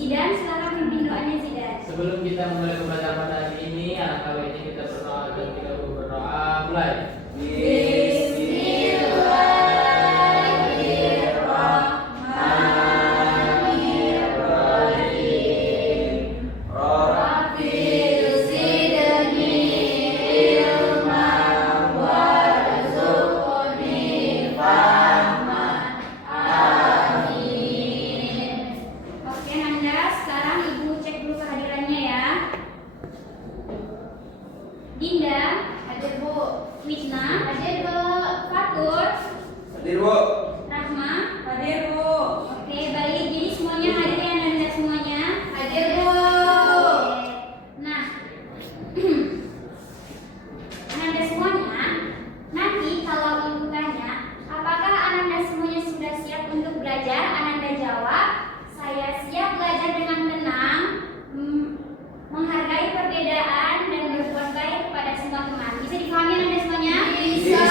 Zidan, silakan pimpin doanya Zidan. Sebelum kita memulai pembelajaran pada hari ini, alangkah baiknya kita berdoa dan kita berdoa. Mulai. Oke Nanda, sekarang Ibu cek dulu kehadirannya ya. Dinda, hadir Bu. Wisna, hadir Bu. Fatur, Hadir, Bu. Rahma, Hadir, Bu. oke baik. Jadi semuanya hadir ya Nanda semuanya. Hadir, Bu. Oke. Nah, Ananda semuanya, nanti kalau Ibu tanya, apakah Ananda semuanya sudah siap untuk belajar? Ananda jawab, saya siap belajar dengan tenang, menghargai perbedaan dan berbuat baik kepada semua teman. Bisa dipahami Ananda semuanya? Bisa.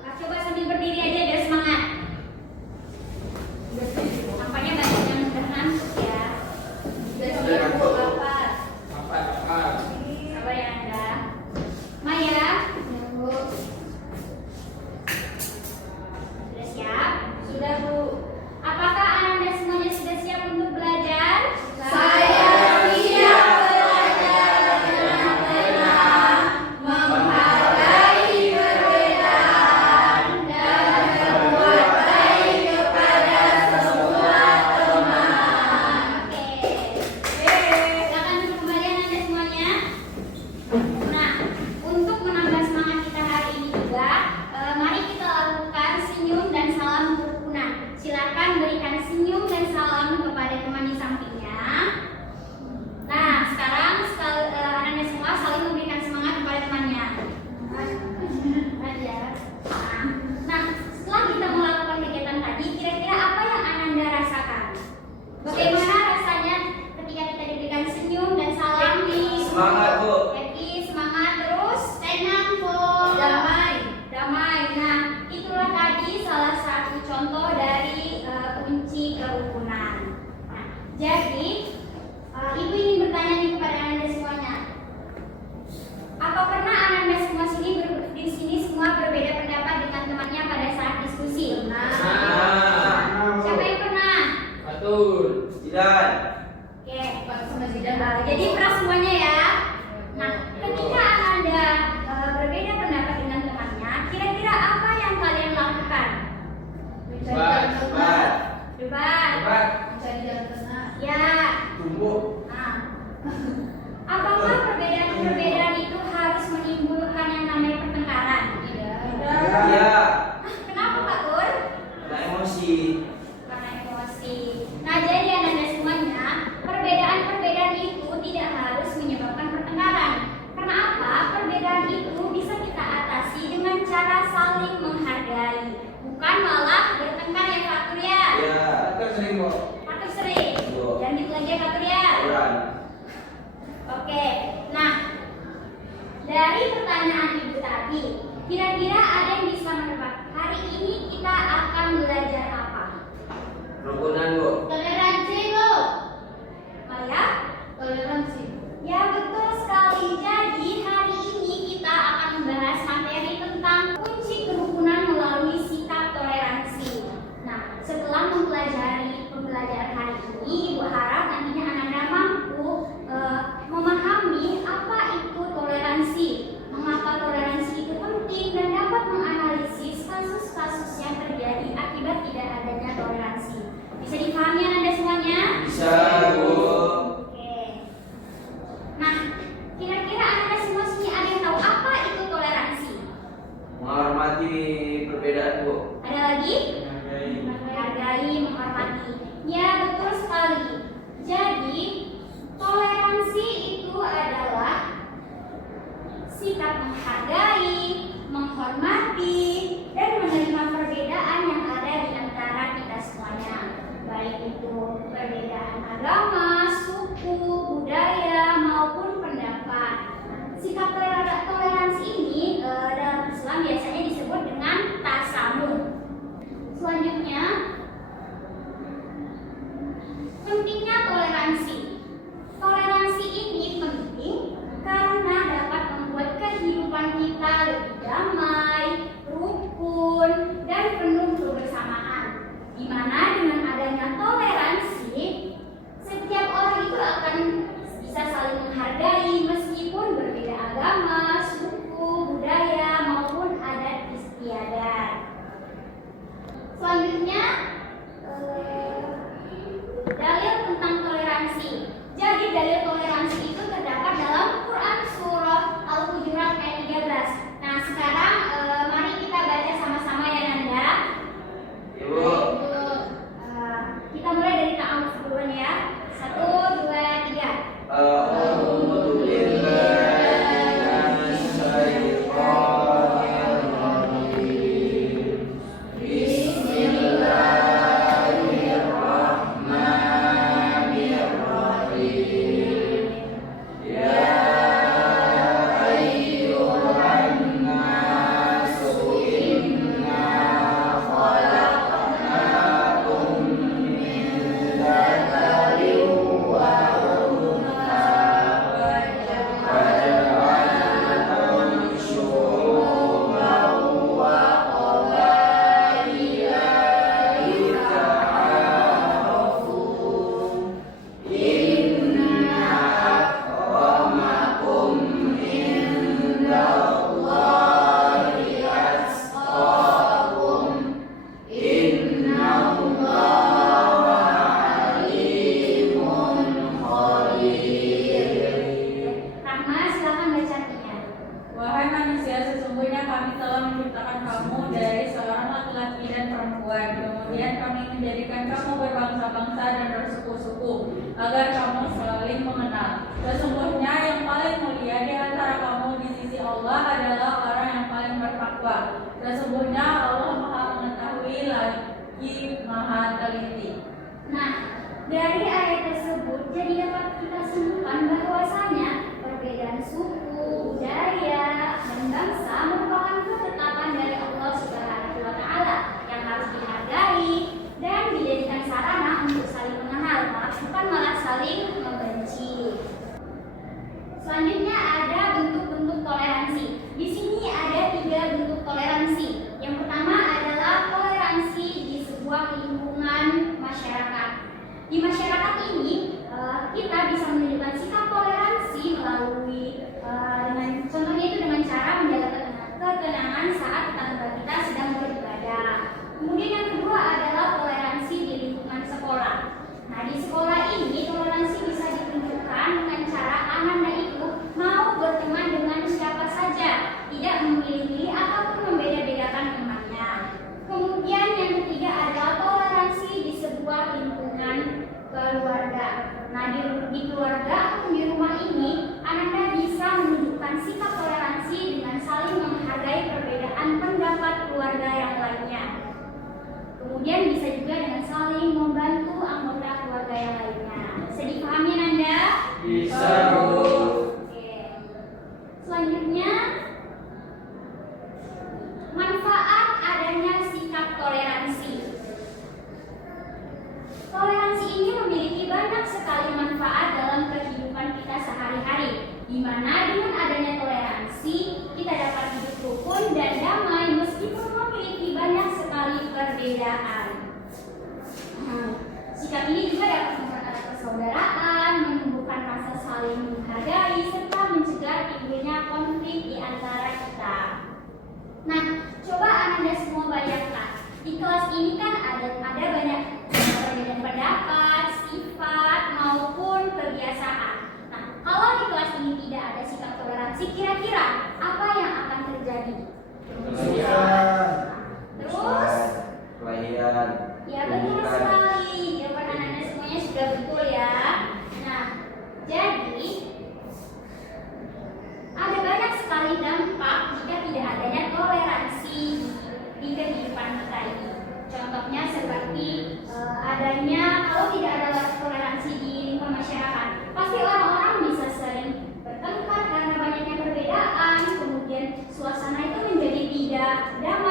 Nah, coba sambil berdiri aja biar semangat. Nampaknya banyak yang udah ngantuk ya. Sudah Bu. Lapar. Apa? Sabar ya Anda. Maya, sudah siap? Sudah, Bu. Apakah Anda semuanya sudah siap untuk belajar? Saya siap belajar dengan tenang, menghargai perbedaan, dan berbuat baik kepada semua teman. Oke. Silakan duduk kembali Anda semuanya. Nah, untuk menambah semangat kita hari ini juga, mari kita lakukan senyum dan salam kerukunan. Silakan berikan senyum dan salam kepada teman di sampingnya. Nah, sekarang Anda semua saling memberikan semangat kepada temannya. Nah, setelah kita melakukan kegiatan tadi, kira-kira apa yang Ananda rasakan? Bagaimana rasanya ketika kita diberikan senyum dan salam nih? Semangat, Bu. Happy, semangat terus, tenang, Bu. Damai. Damai. Nah, itulah tadi salah satu contoh dari kunci kerukunan. Nah, jadi Ibu ingin bertanya nih kepada Anda semuanya. Apa pernah Anda semua di sini semua berbeda pendapat dengan temannya pada saat diskusi? Nah. Siapa yang pernah? Fatur. Zidan. Oke. Sama Zidan. Jadi pernah semuanya ya. Nah, ketika Anda berbeda pendapat dengan temannya, kira-kira apa yang kalian lakukan? Debat. Debat. Mencari jalan tengah. Ya. Tunggu. Nah, apakah perbedaan-perbedaan itu harus menimbulkan yang namanya pertengkaran? Iya. Kenapa Pak Tur? Karena emosi. Karena emosi. Nah, jadi Anda semuanya, perbedaan-perbedaan itu tidak harus menyebabkan pertengkaran. Karena apa? Perbedaan itu bisa kita atasi dengan cara saling menghargai, bukan malah bertengkar ya Pak Tur ya. Iya. Kita sering, Bu. Pak Tur sering. Iya. Jangan gitu lagi ya Pak Tur ya. Kurang. Oke. Nah, dari pertanyaan Ibu tadi, kira-kira ada yang bisa menebak hari ini kita akan belajar apa? Kerukunan, Bu. Toleransi, Bu. Maya? Toleransi. Ya, betul sekali. Jadi, hari ini kita akan membahas materi tentang kunci kerukunan melalui sikap toleransi. Nah, setelah mempelajari pembelajaran hari ini, Ibu harap nantinya Anda mampu memahami apa itu toleransi, mengapa toleransi itu penting, dan dapat menganalisis kasus-kasus yang terjadi akibat tidak adanya toleransi. Bisa dipahami Anda semuanya? Bisa, Bu. Oke. Nah, kira-kira Anda semua sini ada yang tahu apa itu toleransi? Menghormati perbedaan, Bu. Ada lagi? Menghargai, menghormati. Ya, betul sekali. Jadi, toleransi itu adalah sikap menghargai, menghormati, dan menerima perbedaan yang ada di antara kita semuanya. Baik itu perbedaan agama, suku, budaya, maupun pendapat. Sikap toleransi ini dalam Islam biasanya disebut dengan tasamuh. Selanjutnya, Selanjutnya dalil tentang toleransi. Jadi dalil toleransi itu terdapat dalam Quran surat Al-Hujurat ayat 13. Nah, sekarang mari kita baca sama-sama ya Nanda. Ibu. Kita mulai dari ta'awudz duluan ya. 1, 2, 3. A'udzu billahi minasyaitonir rajim. Bismillahirrahmanirrahim. Ya ayyuhan nasu inna khalaqnakum min dzakarin wa untha waja'alnakum syu'uban wa qabaila lita'arafu. Inna akramakum indallahi atqakum. Innallaha alimun khabir. Rahma, silakan baca artinya. Wahai manusia, sesungguhnya kami telah menciptakan kamu dari seorang laki-laki dan perempuan. Kemudian kami menjadikan kamu berbangsa-bangsa dan bersuku-suku, agar kamu saling mengenal. Sesungguhnya yang paling mulia di antara kamu di sisi Allah adalah orang yang paling bertakwa. Sesungguhnya Allah Maha Mengetahui lagi Maha Teliti. Nah, dari ayat tersebut jadi dapat kita simpulkan bahwasanya perbedaan suku, budaya, dan bangsa merupakan ketetapan dari Allah Subhanahu wa Ta'ala yang harus dihargai dan dijadikan sarana untuk saling mengenal, bukan malah saling membenci. Selanjutnya ada bentuk-bentuk toleransi. Di sini ada 3 bentuk toleransi. Yang pertama adalah toleransi di sebuah lingkungan masyarakat. Di masyarakat ini kita bisa menunjukkan sikap toleransi melalui dengan contohnya itu dengan cara menjaga ketenangan saat tetangga kita sedang beribadah. Kemudian yang kedua adalah toleransi di lingkungan sekolah. Nah, di sekolah ini toleransi bisa ditunjukkan dengan cara anak-anak itu mau berteman dengan siapa saja, tidak memilih-milih ataupun membeda-bedakan temannya. Kemudian yang ketiga adalah toleransi di sebuah lingkungan keluarga. Nah, di keluarga atau di rumah ini, anak-anak bisa menunjukkan sikap toleransi dengan saling menghargai perbedaan pendapat keluarga yang lainnya. Kemudian bisa juga dengan saling membantu anggota keluarga yang lainnya. Bisa dipahami Nanda? Bisa, Bu. Oke. Selanjutnya, manfaat adanya sikap toleransi. Toleransi ini memiliki banyak sekali manfaat dalam kehidupan kita sehari-hari, di mana dengan adanya toleransi kita dapat hidup rukun dan damai meskipun memiliki banyak sekali perbedaan. Sikap ini juga dapat mempererat persaudaraan, menumbuhkan rasa saling menghargai, serta mencegah timbulnya konflik di antara kita. Nah, coba Anda semua bayangkan, di kelas ini kan ada banyak perbedaan pendapat, sifat, maupun kebiasaan. Nah, kalau di kelas ini tidak ada sikap toleransi, kira-kira apa yang akan terjadi? Terus? Kelahiran. Ya, betul sekali. Jawaban anak-anak semuanya sudah betul ya. Nah, jadi ada banyak sekali dampak jika tidak adanya toleransi di kehidupan kita ini. Contohnya seperti adanya, kalau tidak ada toleransi di lingkungan masyarakat, pasti orang-orang bisa sering bertengkar karena banyaknya perbedaan, kemudian suasana itu menjadi tidak damai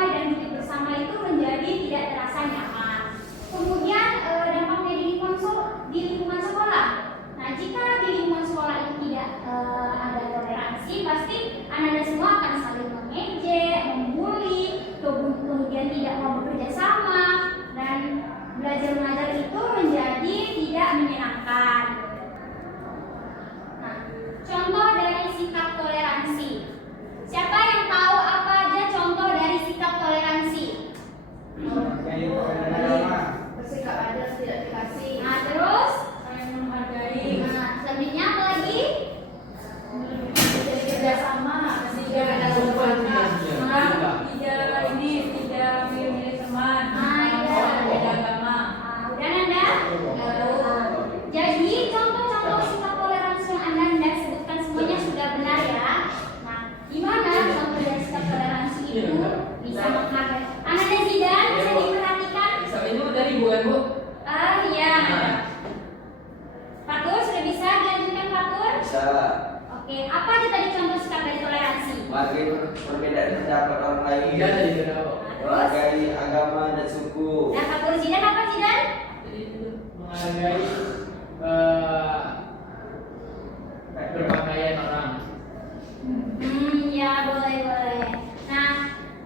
bisa. Oke, apa aja tadi contoh sikap dari toleransi? Menghargai perbedaan pendapat orang lain. Iya tadi sudah. Menghargai agama dan suku. Nah, Kapur Zidan apa Zidan? Jadi itu menghargai berpakaian orang. Ya boleh. Nah,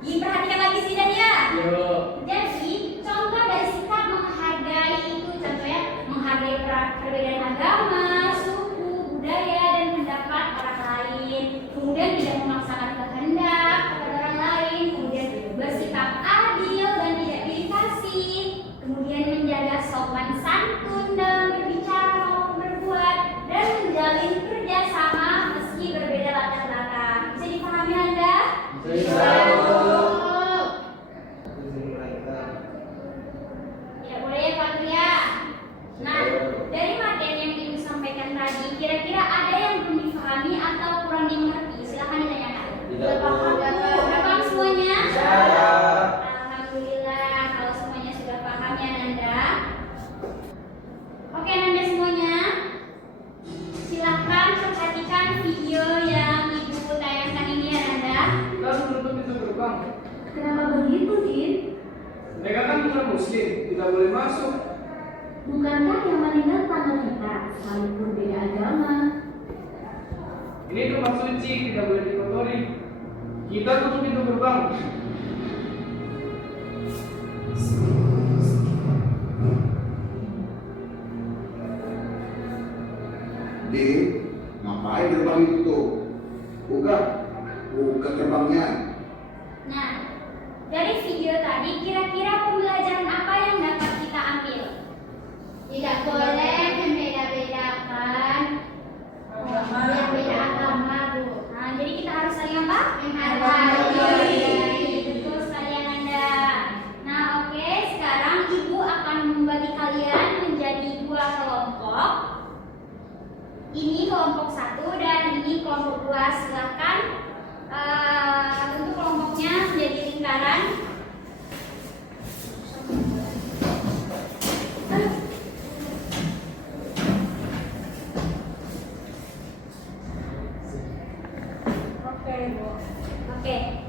diperhatikan lagi Zidan ya. Yuk. Jadi contoh dari sikap menghargai itu contohnya menghargai perbedaan agama, suku, budaya dan pendapat orang lain. Kemudian tidak memaksakan kehendak kepada orang lain. Kemudian bersikap adil dan tidak pilih kasih. Kemudian menjaga sopan santun dalam berbicara maupun berbuat dan menjalin kerjasama meski berbeda latar belakang. Bisa dipahami Anda? Bisa. Ya boleh ya Pak Tria. Nah, dari materi yang Ibu sampaikan tadi, kira-kira ada yang belum dipahami atau kurang dimengerti? Silahkan ditanyakan. Tidak paham. Sudah paham semuanya? Saya. Alhamdulillah, kalau semuanya sudah paham ya Nanda. Oke Nanda semuanya, silahkan perhatikan video yang Ibu tayangkan ini ya Nanda. Kita harus menutup pintu gerbang. Kenapa begitu, Din? Mereka kan bukan muslim, tidak boleh masuk. Bukankah yang meninggal tanggal kita, sekalipun beda agama? Ini tempat suci, tidak boleh dikotori. Kita tutup pintu gerbang. Di, ngapain gerbang ditutup? Buka gerbangnya. Nah, dari video tadi kira-kira pembelajaran apa yang dapat kita ambil? Tidak boleh membeda-bedakan yang beda agama, Bu. Nah, jadi kita harus saling apa? Menghargai. Betul sekali Anda. Nah, oke, sekarang Ibu akan membagi kalian menjadi 2 kelompok. Ini kelompok 1 dan ini kelompok 2. Silakan untuk kelompoknya menjadi lingkaran. Oke, Bu. Oke.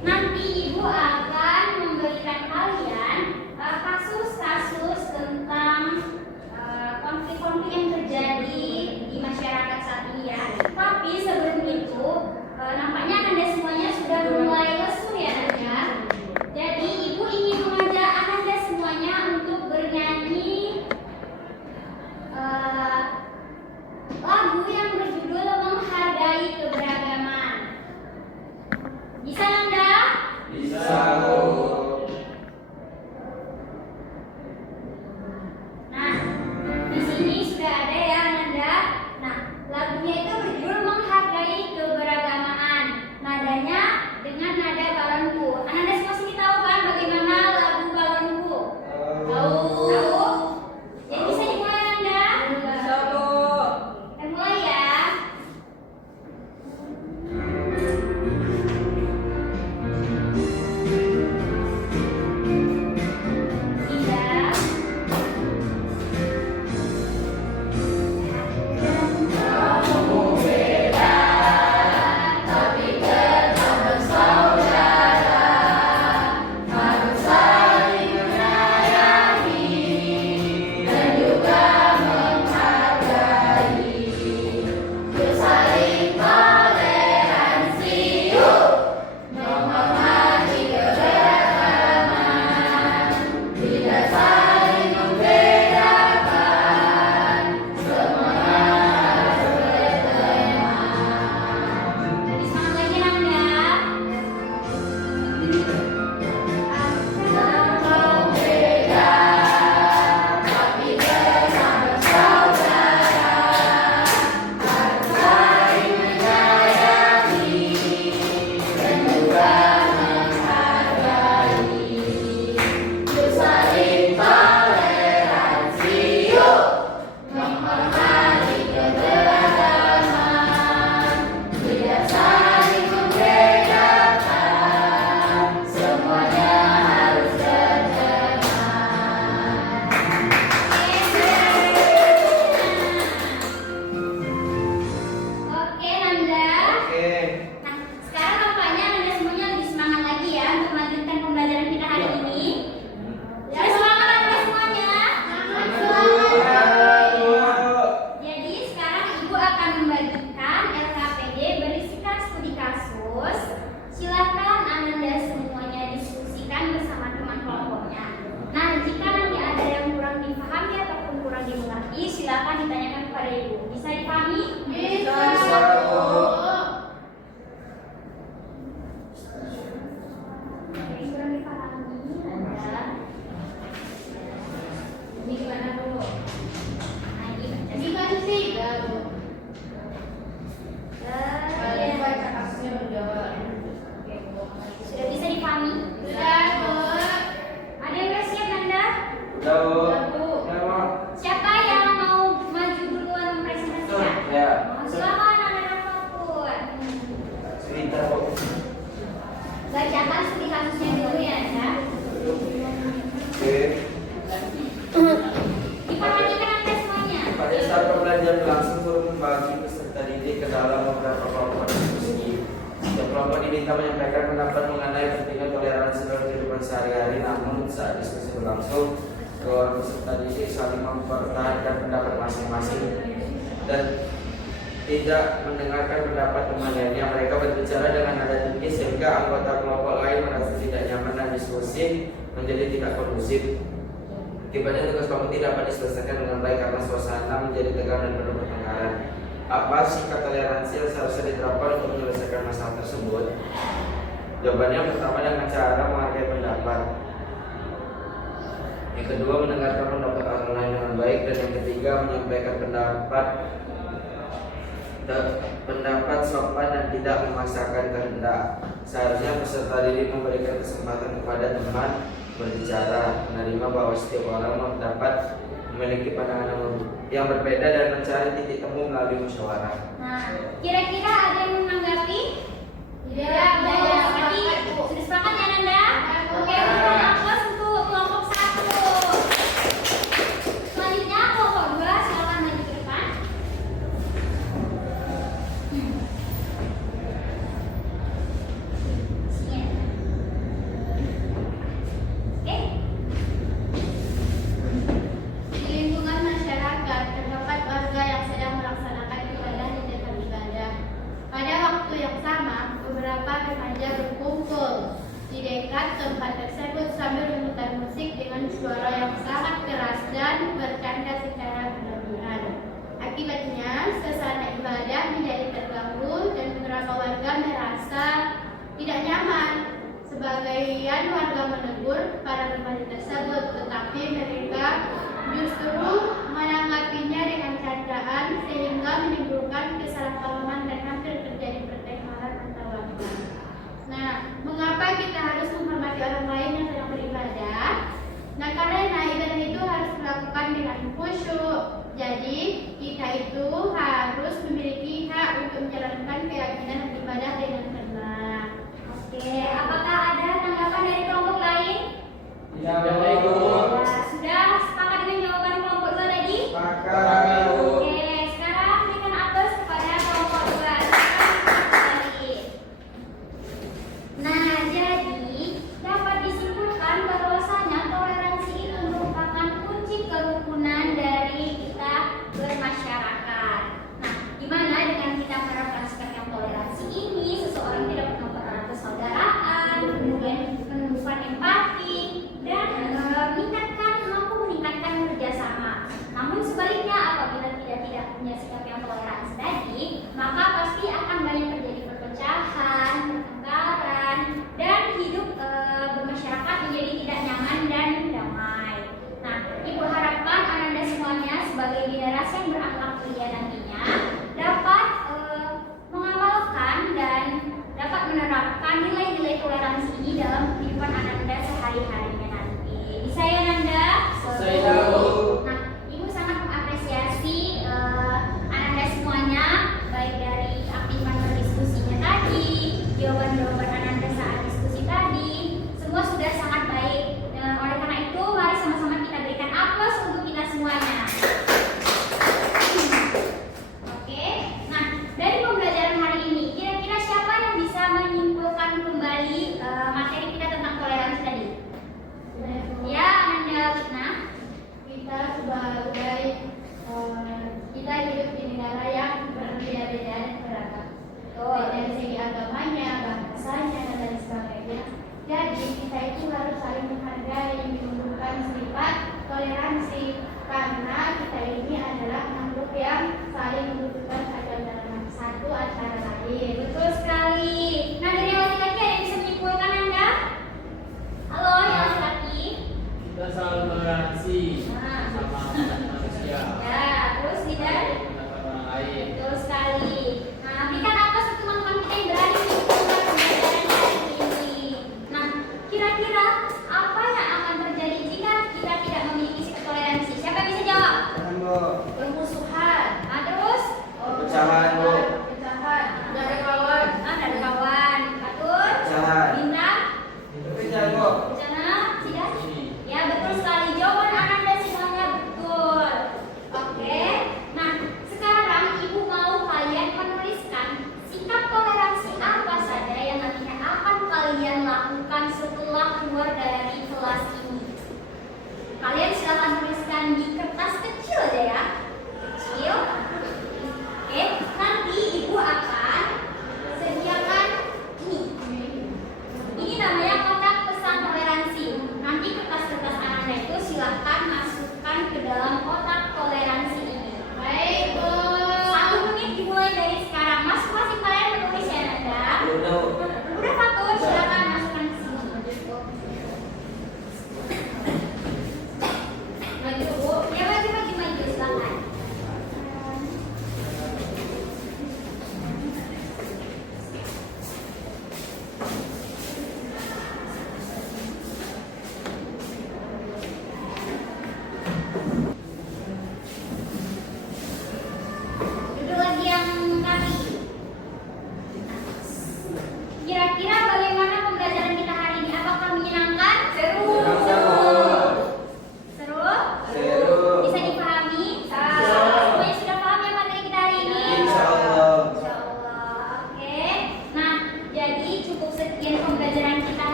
Jauh. Satu. Ya, Mak. Siapa yang mau maju duluan mempresentasikan? Ya. Silakan anak-anak apapun. Cerita kok. Bacakan studi kasusnya dulu ya, Anda. Oke. Diperhatikan Anda semuanya. Pada saat pembelajaran berlangsung, guru membagi peserta didik ke dalam beberapa kelompok diskusi. Setiap kelompok diminta menyampaikan pendapat mengenai pentingnya toleransi dalam kehidupan sehari-hari. Namun saat diskusi berlangsung, kedua peserta didik saling mempertahankan pendapat masing-masing dan tidak mendengarkan pendapat temannya. Mereka berbicara dengan nada tinggi sehingga anggota kelompok lain merasa tidak nyaman dan diskusi menjadi tidak kondusif. Akibatnya tugas kamu tidak dapat diselesaikan dengan baik karena suasana menjadi tegang dan penuh pertengkaran. Apa sikap toleransi yang seharusnya diterapkan untuk menyelesaikan masalah tersebut? Jawabannya yang pertama dengan cara menghargai pendapat. Yang kedua mendengarkan pendapat orang lain dengan baik, dan yang ketiga menyampaikan pendapat sopan dan tidak memaksakan kehendak. Seharusnya peserta didik memberikan kesempatan kepada teman berbicara, menerima bahwa setiap orang dapat memiliki pandangan yang berbeda dan mencari titik temu melalui musyawarah. Nah, kira-kira ada yang menanggapi? Tidak. Berarti sudah sepakat ya, Nanda? Oke, berikan aplaus untuk kelompok 1. Selanjutnya kelompok 2, silakan maju ke depan. Sini. Oke. Di lingkungan masyarakat terdapat warga yang sedang melaksanakan ibadah di tempat ibadah. Pada waktu yang sama, beberapa remaja berkumpul di dekat tempat tersebut sambil memutar musik dengan suara yang sangat keras dan bercanda secara berlebihan. Akibatnya, suasana ibadah menjadi terganggu dan beberapa warga merasa tidak nyaman. Sebagian warga menegur para remaja tersebut, tetapi mereka justru menanggapinya dengan candaan sehingga menimbulkan kesalahpahaman dan hampir terjadi pertengkaran antar warga. Nah, mengapa kita harus menghormati orang lain yang sedang beribadah? Nah, karena ibadah itu harus dilakukan dengan khusyuk. Jadi, kita itu harus memiliki hak untuk menjalankan keyakinan dan ibadah dengan benar. Oke, apakah ada tanggapan dari kelompok lain? Ya, Bapak Ibu. Ya, sudah sepakat dengan jawaban kelompok 2 tadi? Pakai. Oke, sekarang berikan aplaus kepada kelompok 2. Silakan. Nah, jadi dapat disimpulkan bahwasanya toleransi itu merupakan kunci kerukunan dari kita bermasyarakat. Nah, gimana dengan kita menerapkan sikap yang toleransi ini? Seseorang tidak mempererat persaudaraan, kemudian menumbuhkan empati, dan mampu meningkatkan kerjasama. Namun sebaliknya, apabila kita tidak punya sikap yang toleransi tadi, maka pasti akan banyak terjadi perpecahan, pertengkaran, dan hidup bermasyarakat menjadi tidak nyaman dan damai. Nah, Ibu harapkan Ananda semuanya sebagai generasi yang berakhlak mulia nantinya dapat mengamalkan dan dapat menerapkan nilai-nilai toleransi ini dalam kehidupan Ananda sehari-harinya nanti. Bisa ya, Nanda? Saya tahu. Nah, Ibu sangat mengapresiasi Ananda semuanya, baik dari aktifan berdiskusinya tadi, jawaban-jawaban Ananda saat diskusi tadi, semua sudah sangat baik. Oleh karena itu, mari sama-sama kita berikan aplaus untuk kita semuanya. Oke, nah dari pembelajaran hari ini, kira-kira siapa yang bisa menyimpulkan kembali materi kita tentang toleransi tadi? Ya, Ananda Witna. Kita sebagai kita hidup di negara yang berbeda-beda dan beragam. Baik dari segi agamanya, bahasanya, dan lain sebagainya. Jadi kita itu harus saling menghargai, menunjukkan sifat toleransi, karena kita ini adalah makhluk yang saling membutuhkan satu antara lain. Betul sekali. Nah, dari yang laki-laki ada yang bisa menyimpulkan Anda? Halo, yang laki-laki. Kita selalu toleransi Nah. sama manusia. Ya, terus tidak? Pendapat orang lain. Betul sekali. Nah, berikan aplaus untuk teman-teman kita yang berani menyimpulkan pembelajaran hari ini. Nah, kira-kira apa yang akan terjadi jika kita tidak memiliki Sidani. Ini.